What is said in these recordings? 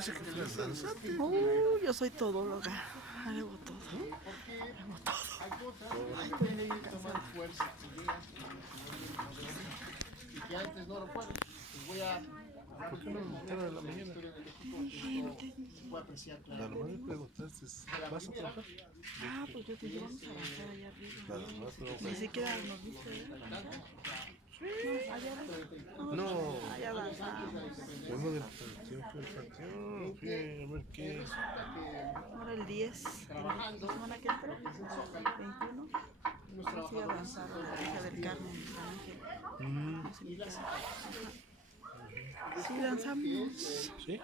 pensé que fueras danzante. Yo soy todóloga. Hago todo. Hago todo. Ay, estoy bien cansada. Que antes no lo fueron. Les voy a ¿Por qué no me invitaron en la mañana? voy a apreciar Nada más me preguntaste, ¿vas a trabajar? Pues yo te dije, vamos a avanzar allá arriba. Nada más, Ni siquiera nos viste, ¿eh? No, allá arriba. no. Allá avanzamos. Vengo del panteón, fui al panteón, fui a ver qué. Ahora el 10, la semana que entra, 21. Sí, avanzar a la hija del Carmen, San Ángel. Sí, lanzamos. ¿Sí?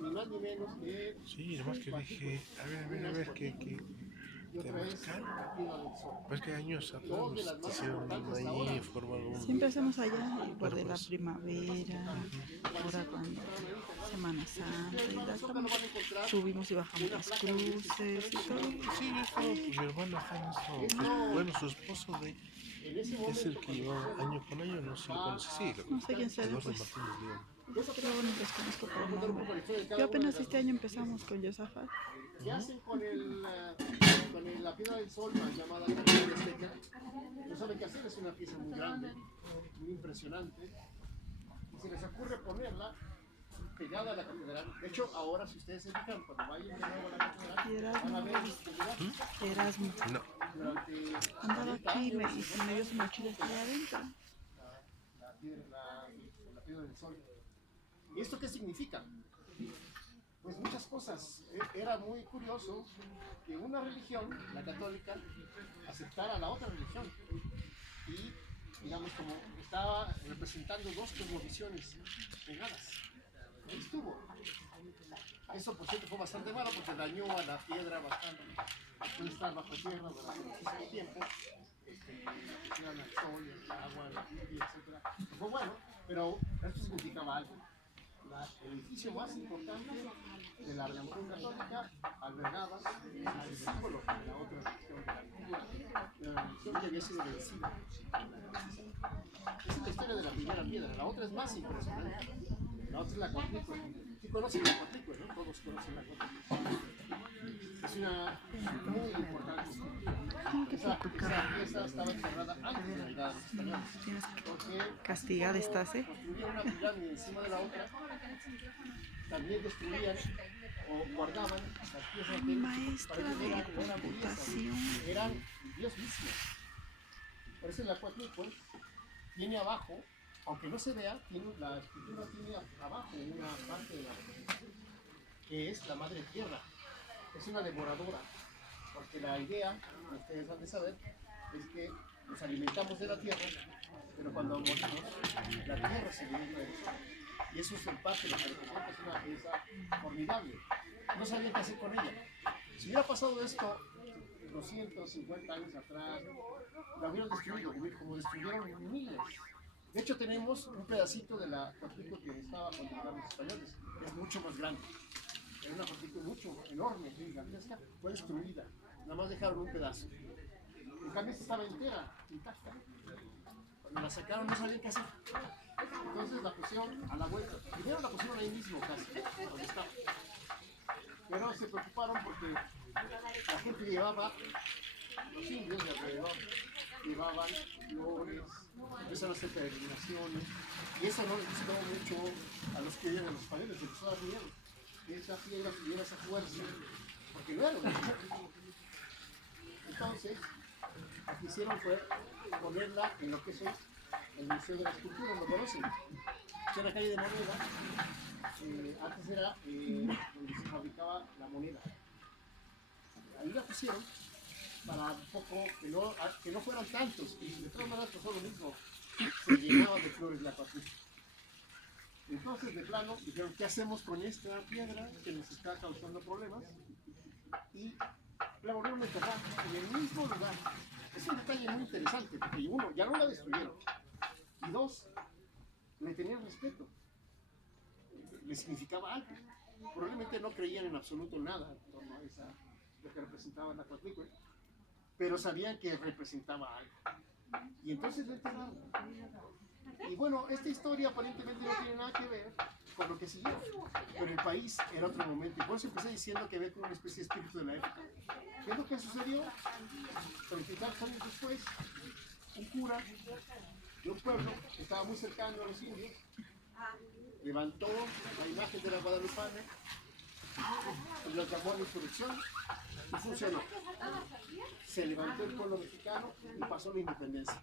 ni más ni menos que Sí, nomás que dije, a ver, que temazcal. Pues que años atrás nos hicieron ahí, formaron un... Siempre hacemos allá, por de la primavera, ahora cuando Semana Santa, y subimos y bajamos las cruces y todo. Sí, yo estaba, pues mi hermana está en eso. Bueno, su esposo de es el que lleva año con año, no sé si lo conoce, sí, No sé quién será, Eduardo pues. Martínez León. Luego nos los conozco por nombre. Yo apenas este año empezamos con Yosafat. ¿Qué hacen con la piedra del sol, más llamada Capilla Azteca? No saben qué hacer, es una pieza muy grande, muy impresionante. Y se les ocurre ponerla pegada a la catedral. De hecho, ahora si ustedes se fijan, cuando vayan de nuevo a la catedral, van a ver Erasmo. No. Andaba aquí y me dio su mochila, está allá adentro. la piedra del sol. ¿Y esto qué significa? Pues muchas cosas. Era muy curioso que una religión, la católica, aceptara a la otra religión y, digamos, como estaba representando dos cosmovisiones pegadas. Ahí estuvo. Eso, por cierto, fue bastante malo porque dañó a la piedra bastante. Después de estar bajo tierra durante muchísimo tiempo, el sol, el agua, la lluvia, etc. Fue bueno, pero esto significaba algo. El edificio más importante de la religión católica albergaba al símbolo de la otra religión, de la religión que había sido vencida. Esa es la historia de la primera piedra. La otra es más impresionante. La otra es la Coatlicue. Sí conocen la Coatlicue, ¿no? Todos conocen la Coatlicue. Es una muy importante escultura. Esa pieza estaba enterrada antes de la llegada de los españoles. Porque Castigada estás, ¿eh? construían una pirámide encima de la otra, también destruían o guardaban las piezas que Maestra de computación. eran Dios mismo. Por eso la Coatlicue tiene abajo, aunque no se vea, la escultura tiene abajo una parte de la que es la madre tierra. Es una devoradora, porque la idea, ustedes han de saber, es que nos alimentamos de la tierra, pero cuando morimos, la tierra se alimenta de nosotros. Y eso es en parte lo que representa, es una pieza formidable. No sabían qué hacer con ella. Si hubiera pasado esto 250 años atrás, la hubieran destruido, como destruyeron miles. De hecho, tenemos un pedacito de la Coatlicue que estaba cuando llegaron los españoles, que es mucho más grande. Era una Coatlicue mucho, enorme, gigantesca, fue destruida. Nada más dejaron un pedazo. En cambio, esta estaba entera, intacta. Cuando la sacaron no sabían qué hacer. Entonces la pusieron a la vuelta. Primero la pusieron ahí mismo casi, donde estaba. Pero se preocuparon porque la gente llevaba, los indios de alrededor, llevaban flores, empezaron a hacer peregrinaciones. Y eso no les gustó mucho a los que vivían en los españoles, les empezó a dar miedo. Que esa piedra tuviera esa fuerza, porque no era un Entonces, lo que hicieron fue ponerla en lo que es hoy el Museo de la Escultura, ¿lo conocen? Es una calle de moneda, antes era donde se fabricaba la moneda. Ahí la pusieron para un poco que no fueran tantos, y de todas maneras pasó lo mismo, se llenaba de flores la Coatlicue. Entonces, de plano, dijeron, ¿qué hacemos con esta piedra que nos está causando problemas? Y la volvieron a enterrar en el mismo lugar. Es un detalle muy interesante, porque uno, ya no la destruyeron, y dos, le tenían respeto, le significaba algo. Probablemente no creían en absoluto nada en torno a lo que representaba la Coatlicue, pero sabían que representaba algo. Y entonces la enterraron. Y bueno, esta historia aparentemente no tiene nada que ver con lo que siguió, pero el país era otro momento. Y por eso empecé diciendo que ve como una especie de espíritu de la época. ¿Qué es lo que sucedió? 30 años después, un cura de un pueblo que estaba muy cercano a los indios levantó la imagen de la Guadalupana y lo llamó a la insurrección y funcionó. Se levantó el pueblo mexicano y pasó la independencia.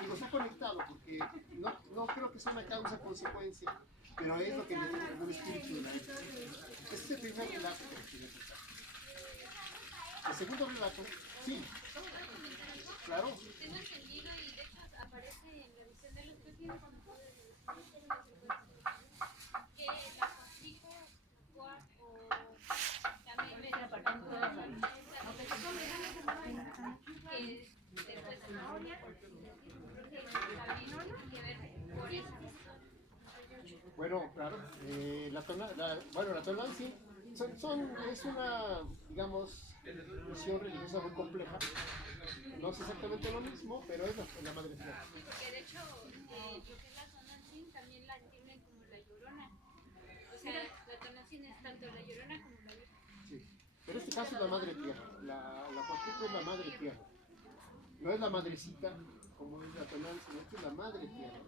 Digo, está conectado porque no creo que sea una causa-consecuencia, pero es lo que le dio algún espíritu de la época. Este es el primer relato que les quería contar. El segundo relato, sí, claro. Tengo entendido y de hecho aparece en la visión de los vecinos que la consigo o también me que después de la camino y a ver por eso. Bueno, claro, la tonal sí, es una, digamos, misión religiosa muy compleja. No es exactamente lo mismo, pero es la madre tierra. Que de hecho, lo que es la Tonantzin también la entienden como la Llorona. O sea, la Tonantzin es tanto la Llorona como la Virgen. Sí, pero en este caso es la madre tierra. La Coatlicue es la madre tierra. No es la madrecita como es la tonal, sino que es la madre tierra.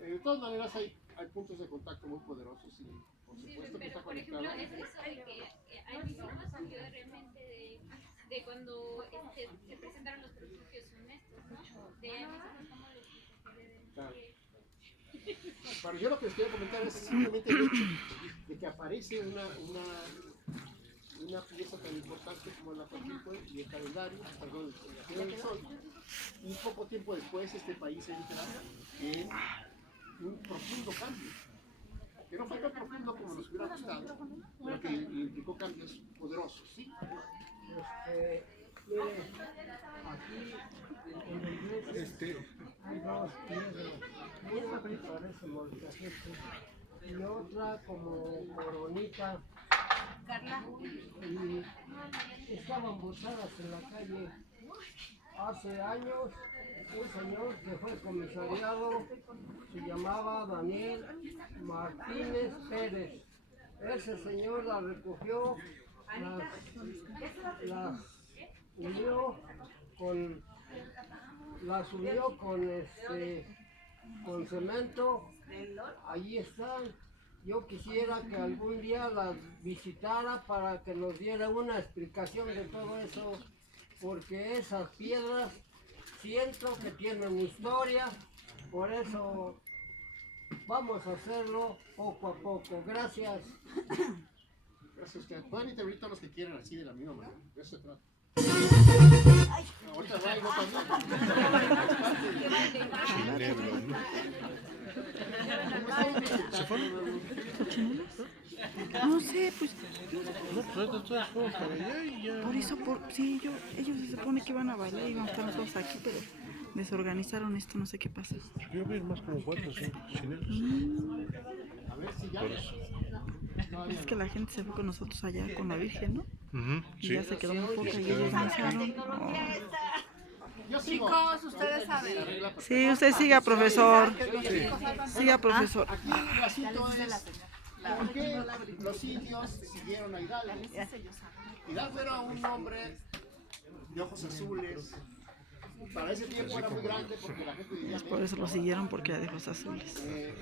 De todas maneras hay puntos de contacto muy poderosos y por supuesto que está Pero por ejemplo, conectado. es eso de que hay visitas surgió realmente de cuando se presentaron los prodigios funestos, ¿no? De cómo les Claro. Bueno, yo lo que les quiero comentar es simplemente el hecho de que aparece una pieza tan importante como la Coatlicue y el calendario, perdón, la Tierra del Sol, y poco tiempo después este país entra en un profundo cambio, que no fue tan profundo como nos hubiera gustado, pero que implicó cambios poderosos, ¿sí? Miren, aquí en la iglesia hay dos piedras. Una que parece molcajete y otra como coronita. Y estaban botadas en la calle. Hace años, un señor que fue comisariado se llamaba Daniel Martínez Pérez. Ese señor la recogió, las unió con cemento. Allí están. Yo quisiera que algún día las visitara para que nos diera una explicación de todo eso, porque esas piedras siento que tienen historia, por eso vamos a hacerlo poco a poco. Gracias. Gracias a usted. Pueden intervenir todos los que quieran así de la misma manera. De eso se trata. Ahorita va y no también. ¿Se fueron? No sé, pues No, pues ahorita todas fueron para allá y ya. por eso, sí, ellos se supone que iban a bailar y iban a estar nosotros aquí, pero desorganizaron esto, no sé qué pasa. Yo vi más como 4 o 5 chilenos. A ver si ya. Por eso. Es que la gente se fue con nosotros allá con la Virgen, ¿no? Y Sí. ya se quedó muy poca y ellos danzaron. Oh. Yo sigo. Chicos, ustedes saben. Sí, usted siga, profesor. Siga, profesor. Aquí el asunto es por qué los indios siguieron a Hidalgo. Hidalgo era un hombre de ojos azules. Para ese tiempo era muy grande porque la gente vivía Por eso lo siguieron, porque era de ojos azules.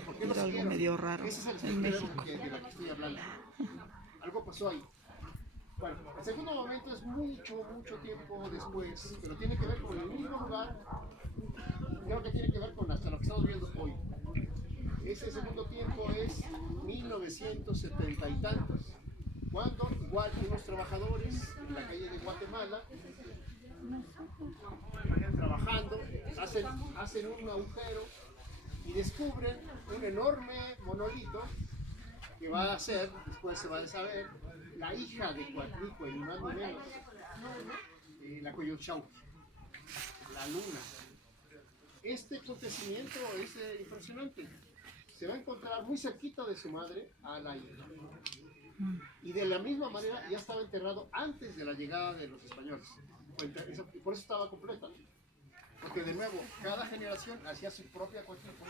¿Por qué lo Era algo siguieron? medio raro Ese es el en secreto México. de lo que estoy hablando. Algo pasó ahí. Bueno, el segundo momento es mucho tiempo después, pero tiene que ver con el mismo lugar. Creo que tiene que ver con hasta lo que estamos viendo hoy. Ese segundo tiempo es 1970 y tantos, cuando igual unos trabajadores en la calle de Guatemala trabajando, hacen un agujero y descubren un enorme monolito que va a ser, después se va a saber, la hija de Coatlicue, ni más ni menos, la Coyolxauhqui, la luna. Este acontecimiento es impresionante. Se va a encontrar muy cerquita de su madre a la hija. Y de la misma manera ya estaba enterrado antes de la llegada de los españoles. Y por eso estaba completa. porque de nuevo, cada generación hacía su propia Coatlicue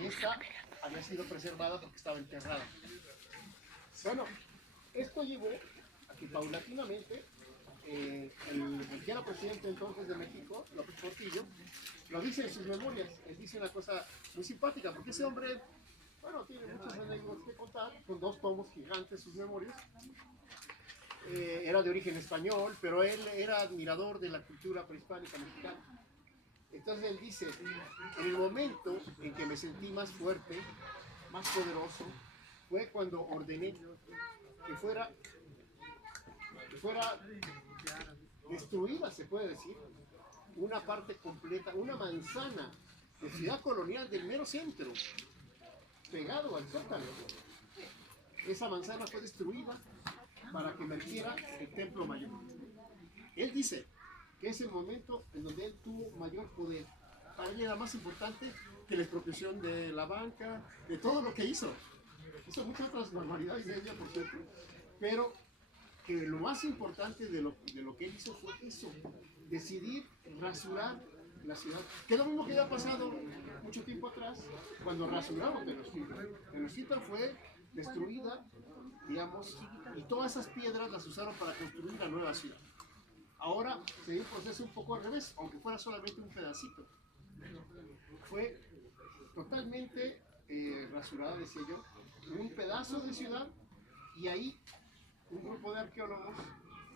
y esta había sido preservada porque estaba enterrada. Bueno, esto llevó a que paulatinamente el que era presidente entonces de México, López Portillo, lo dice en sus memorias. Él dice una cosa muy simpática, porque ese hombre, bueno, tiene muchas anécdotas que contar, con 2 tomos gigantes sus memorias. Era de origen español, pero él era admirador de la cultura prehispánica mexicana. Entonces él dice, en el momento en que me sentí más fuerte, más poderoso, fue cuando ordené que fuera destruida, se puede decir, una parte completa, una manzana de ciudad colonial del mero centro, pegado al Zócalo. Esa manzana fue destruida para que emergiera el Templo Mayor. Él dice que es el momento en donde él tuvo mayor poder. Para él era más importante que la expropiación de la banca, de todo lo que hizo. Hizo muchas otras barbaridades de ella, por cierto, pero que lo más importante de lo que él hizo fue eso, decidir rasurar la ciudad. Que es lo mismo que había pasado mucho tiempo atrás, cuando rasuraron Tenochtitlan. Tenochtitlan fue destruida, digamos, y todas esas piedras las usaron para construir la nueva ciudad. Ahora se dio un proceso un poco al revés, aunque fuera solamente un pedacito. Fue totalmente rasurada, decía yo, un pedazo de ciudad, y ahí un grupo de arqueólogos,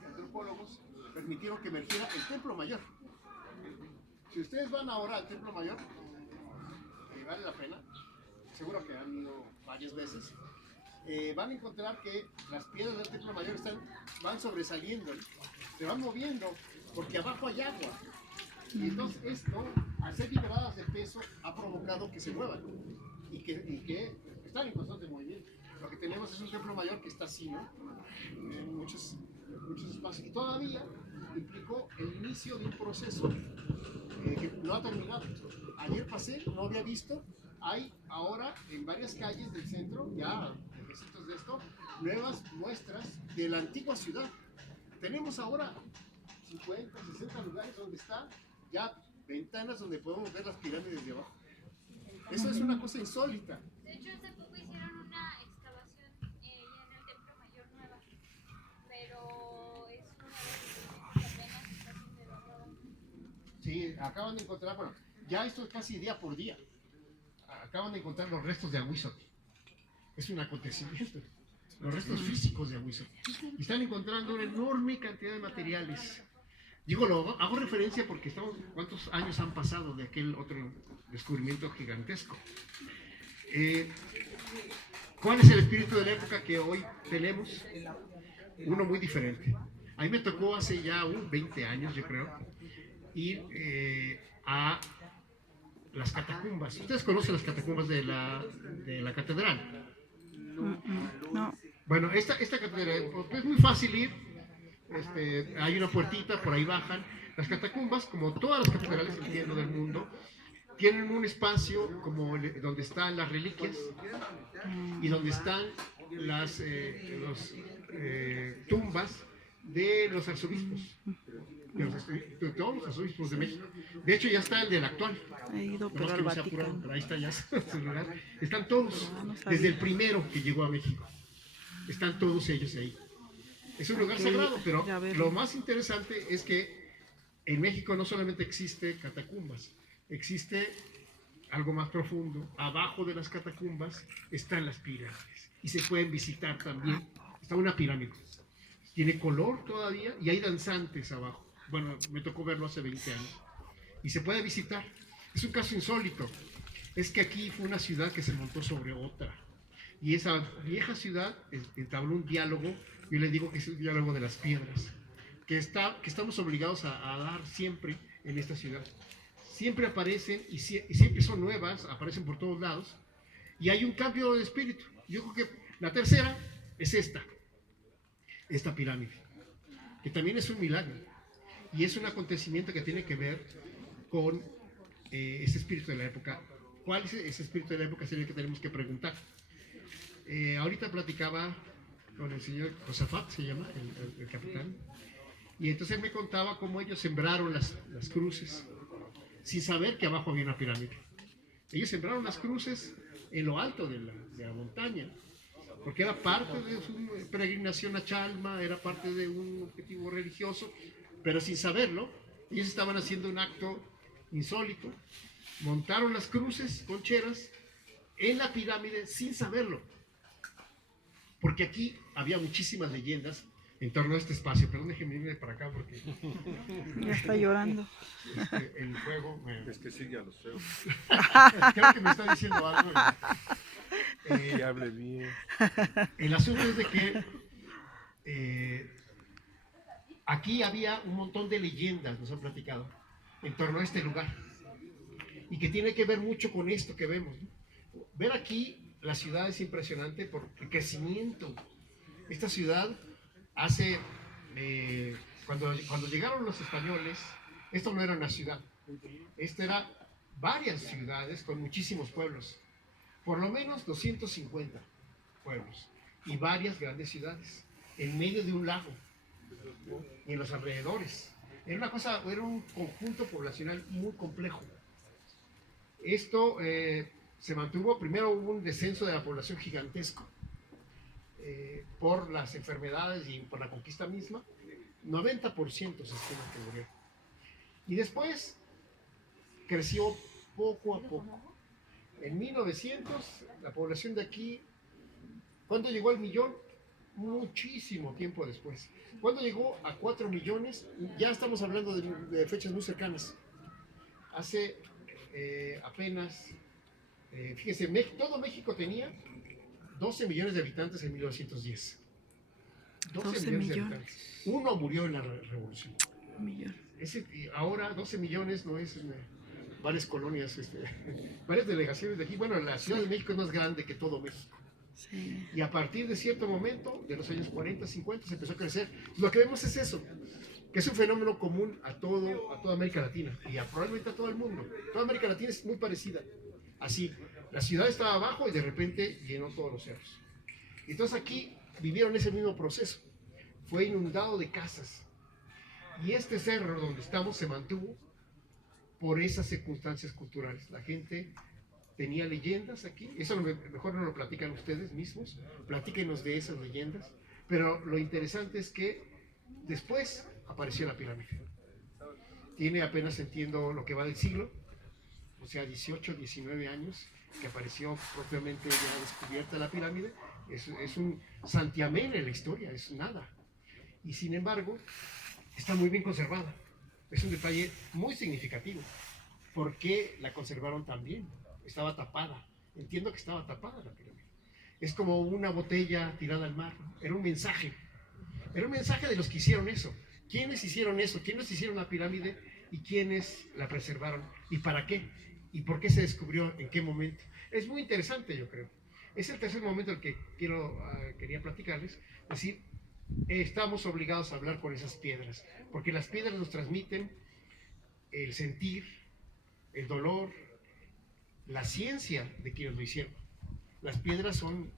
antropólogos, permitieron que emergiera el Templo Mayor. Si ustedes van ahora al Templo Mayor, vale la pena, seguro que han ido varias veces, van a encontrar que las piedras del Templo Mayor van sobresaliendo, se van moviendo, porque abajo hay agua. Y entonces esto, al ser liberadas de peso, ha provocado que se muevan y que están en constante movimiento. Lo que tenemos es un Templo Mayor que está así, ¿no? En muchos espacios. Y todavía implicó el inicio de un proceso que no ha terminado. Ayer pasé, no había visto, hay ahora en varias calles del centro, ya ejércitos de esto, nuevas muestras de la antigua ciudad. Tenemos ahora 50, 60 lugares donde están ya ventanas donde podemos ver las pirámides de abajo. Eso es una cosa insólita. De hecho, hace poco hicieron una excavación ya en el Templo Mayor nueva, pero es una de las que apenas está siendo evaluada. Sí, acaban de encontrar, bueno, ya esto es casi día por día. Acaban de encontrar los restos de Ahuizotl. Es un acontecimiento. Los restos físicos de Ahuizotl. Y están encontrando una enorme cantidad de materiales. Digo, lo hago referencia porque ¿cuántos años han pasado de aquel otro descubrimiento gigantesco? ¿Cuál es el espíritu de la época que hoy tenemos? Uno muy diferente. A mí me tocó hace ya 20 años, yo creo, ir a las catacumbas. ¿Ustedes conocen las catacumbas de la catedral? No. Bueno, esta catedral es muy fácil ir. Hay una puertita, por ahí bajan. Las catacumbas, como todas las catedrales, entiendo, del mundo, tienen un espacio como donde están las reliquias y donde están las tumbas de los arzobispos, de todos los arzobispos de México. De hecho, ya está el del actual. He ido, Nada más pero que al no se apuran, Vaticano. pero ahí está ya su lugar. Están todos, No sabía. desde el primero que llegó a México. Están todos ellos ahí. Es un lugar Ok, sagrado, pero ya verlo. lo más interesante es que en México no solamente existe catacumbas, existe algo más profundo. Abajo de las catacumbas están las pirámides y se pueden visitar también. Está una pirámide. Tiene color todavía y hay danzantes abajo. Bueno, me tocó verlo hace 20 años. Y se puede visitar. Es un caso insólito. Es que aquí fue una ciudad que se montó sobre otra. Y esa vieja ciudad entabló un diálogo, yo le digo que es el diálogo de las piedras, que estamos obligados a dar siempre en esta ciudad. Siempre aparecen y siempre son nuevas, aparecen por todos lados, y hay un cambio de espíritu. Yo creo que la tercera es esta pirámide, que también es un milagro, y es un acontecimiento que tiene que ver con ese espíritu de la época. ¿Cuál es ese espíritu de la época? Sería el que tenemos que preguntar. Ahorita platicaba con el señor Josafat, se llama, el capitán, y entonces él me contaba cómo ellos sembraron las cruces sin saber que abajo había una pirámide. Ellos sembraron las cruces en lo alto de la montaña, porque era parte de su peregrinación a Chalma, era parte de un objetivo religioso, pero sin saberlo, ellos estaban haciendo un acto insólito, montaron las cruces concheras en la pirámide sin saberlo, porque aquí había muchísimas leyendas en torno a este espacio. Perdón, déjenme irme para acá porque Ya está llorando. el fuego Es que sigue a los feos. creo que me está diciendo algo. Que hable bien. El asunto es de que aquí había un montón de leyendas, nos han platicado, en torno a este lugar, y que tiene que ver mucho con esto que vemos, ¿no? Ver aquí la ciudad es impresionante por el crecimiento. Esta ciudad hace, cuando llegaron los españoles, esto no era una ciudad, esto era varias ciudades con muchísimos pueblos, por lo menos 250 pueblos y varias grandes ciudades en medio de un lago, ¿no? Y en los alrededores. Era un conjunto poblacional muy complejo. Esto se mantuvo. Primero hubo un descenso de la población gigantesco por las enfermedades y por la conquista misma. 90% se estima que murió. Y después creció poco a poco. En 1900, la población de aquí, ¿cuándo llegó al millón? Muchísimo tiempo después. Cuando llegó a 4 millones, ya estamos hablando de fechas muy cercanas. Hace apenas, fíjense, todo México tenía 12 millones de habitantes en 1910. 12 millones de habitantes. Uno murió en la revolución. Ahora 12 millones no es varias colonias, varias delegaciones de aquí. Bueno, la Ciudad de México es más grande que todo México. Sí. Y a partir de cierto momento, de los años 40, 50, se empezó a crecer. Lo que vemos es eso, que es un fenómeno común a toda América Latina y probablemente a todo el mundo. Toda América Latina es muy parecida. Así, la ciudad estaba abajo y de repente llenó todos los cerros. Entonces aquí vivieron ese mismo proceso. Fue inundado de casas. Y este cerro donde estamos se mantuvo por esas circunstancias culturales. La gente tenía leyendas aquí. Eso mejor no lo platican ustedes mismos. Platíquenos de esas leyendas. Pero lo interesante es que después apareció la pirámide. Tiene apenas, entiendo, lo que va del siglo, o sea, 18, 19 años, que apareció propiamente ya descubierta la pirámide. Es un santiamén en la historia, es nada. Y sin embargo, está muy bien conservada. Es un detalle muy significativo. ¿Por qué la conservaron tan bien? Estaba tapada. Entiendo que estaba tapada la pirámide. Es como una botella tirada al mar. Era un mensaje. Era un mensaje de los que hicieron eso. ¿Quiénes hicieron eso? ¿Quiénes hicieron la pirámide? ¿Y quiénes la preservaron? ¿Y para qué? ¿Y por qué se descubrió? ¿En qué momento? Es muy interesante, yo creo. Es el tercer momento el que quería platicarles. Es decir, estamos obligados a hablar con esas piedras, porque las piedras nos transmiten el sentir, el dolor, la ciencia de quienes lo hicieron. Las piedras son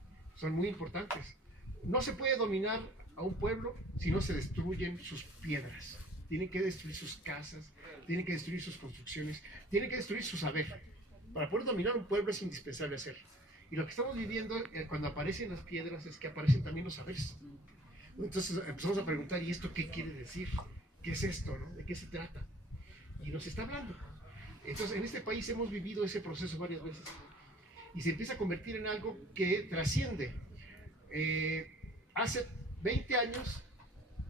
muy importantes. No se puede dominar a un pueblo si no se destruyen sus piedras. Tienen que destruir sus casas, tienen que destruir sus construcciones, tienen que destruir su saber. Para poder dominar un pueblo es indispensable hacerlo. Y lo que estamos viviendo cuando aparecen las piedras es que aparecen también los saberes. Entonces empezamos a preguntar, ¿y esto qué quiere decir? ¿Qué es esto? ¿No? ¿De qué se trata? Y nos está hablando. Entonces en este país hemos vivido ese proceso varias veces. Y se empieza a convertir en algo que trasciende. Hace 20 años,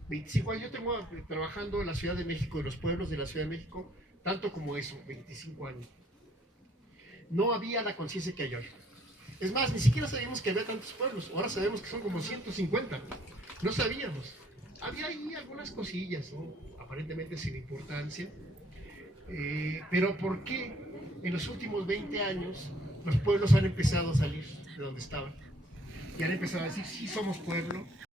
25 años, yo tengo trabajando en la Ciudad de México, en los pueblos de la Ciudad de México, tanto como eso, 25 años. No había la conciencia que hay hoy. Es más, ni siquiera sabíamos que había tantos pueblos. Ahora sabemos que son como 150. No sabíamos. Había ahí algunas cosillas, ¿no? Aparentemente sin importancia. Pero ¿por qué en los últimos 20 años los pueblos han empezado a salir de donde estaban? Y han empezado a decir, sí, somos pueblo,